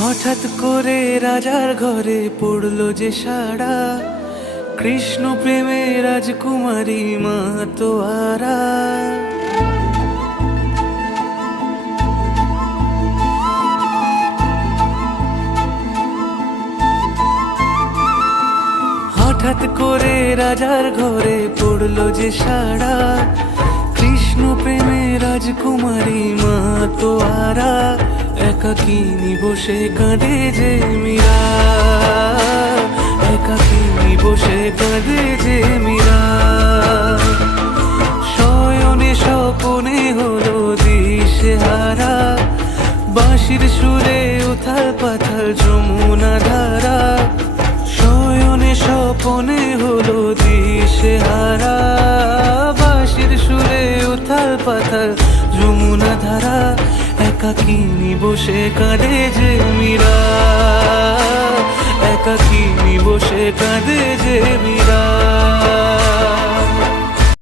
হঠাৎ করে রাজার ঘরে পড়লো যে সাড়া, কৃষ্ণ প্রেমে রাজকুমারী মাতোয়ারা। হঠাৎ করে রাজার ঘরে পড়লো যে সাড়া, কৃষ্ণ প্রেমে রাজকুমারী মাতোয়ারা। একাকিনী বসে কাঁদে যে মীরা, একাকিনী বসে কাঁদে যে মীরা। শয়নে স্বপনে হলো দিশেহারা, বাঁশির সুরে উথাল পাথাল যমুনা ধারা। শয়নে স্বপনে হলো দিশেহারা, বাঁশির সুরে উথাল পাথাল যমুনা ধারা। একাকিনী বসে কাঁদে যে মীরা, একাকিনী বসে কাঁদে যে মীরা।